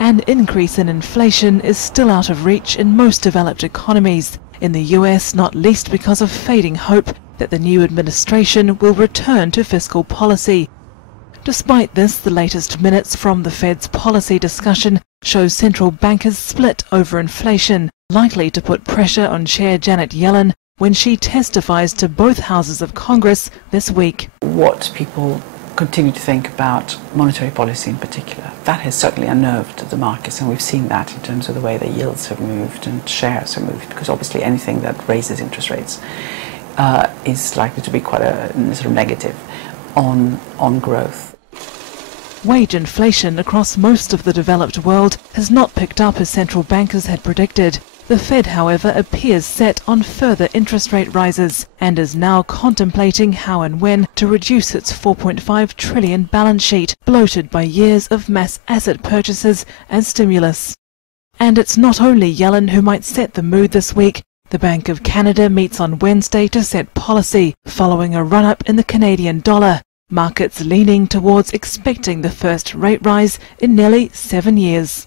An increase in inflation is still out of reach in most developed economies, in the US not least because of fading hope that the new administration will return to fiscal policy. Despite this, the latest minutes from the Fed's policy discussion show central bankers split over inflation, likely to put pressure on Chair Janet Yellen when she testifies to both houses of Congress this week. What people continue to think about monetary policy in particular, that has certainly unnerved the markets, and we've seen that in terms of the way the yields have moved and shares have moved, because obviously anything that raises interest rates is likely to be quite a sort of negative on growth. Wage inflation across most of the developed world has not picked up as central bankers had predicted. The Fed, however, appears set on further interest rate rises and is now contemplating how and when to reduce its $4.5 trillion balance sheet, bloated by years of mass asset purchases and stimulus. And it's not only Yellen who might set the mood this week. The Bank of Canada meets on Wednesday to set policy, following a run-up in the Canadian dollar. Markets leaning towards expecting the first rate rise in nearly 7 years.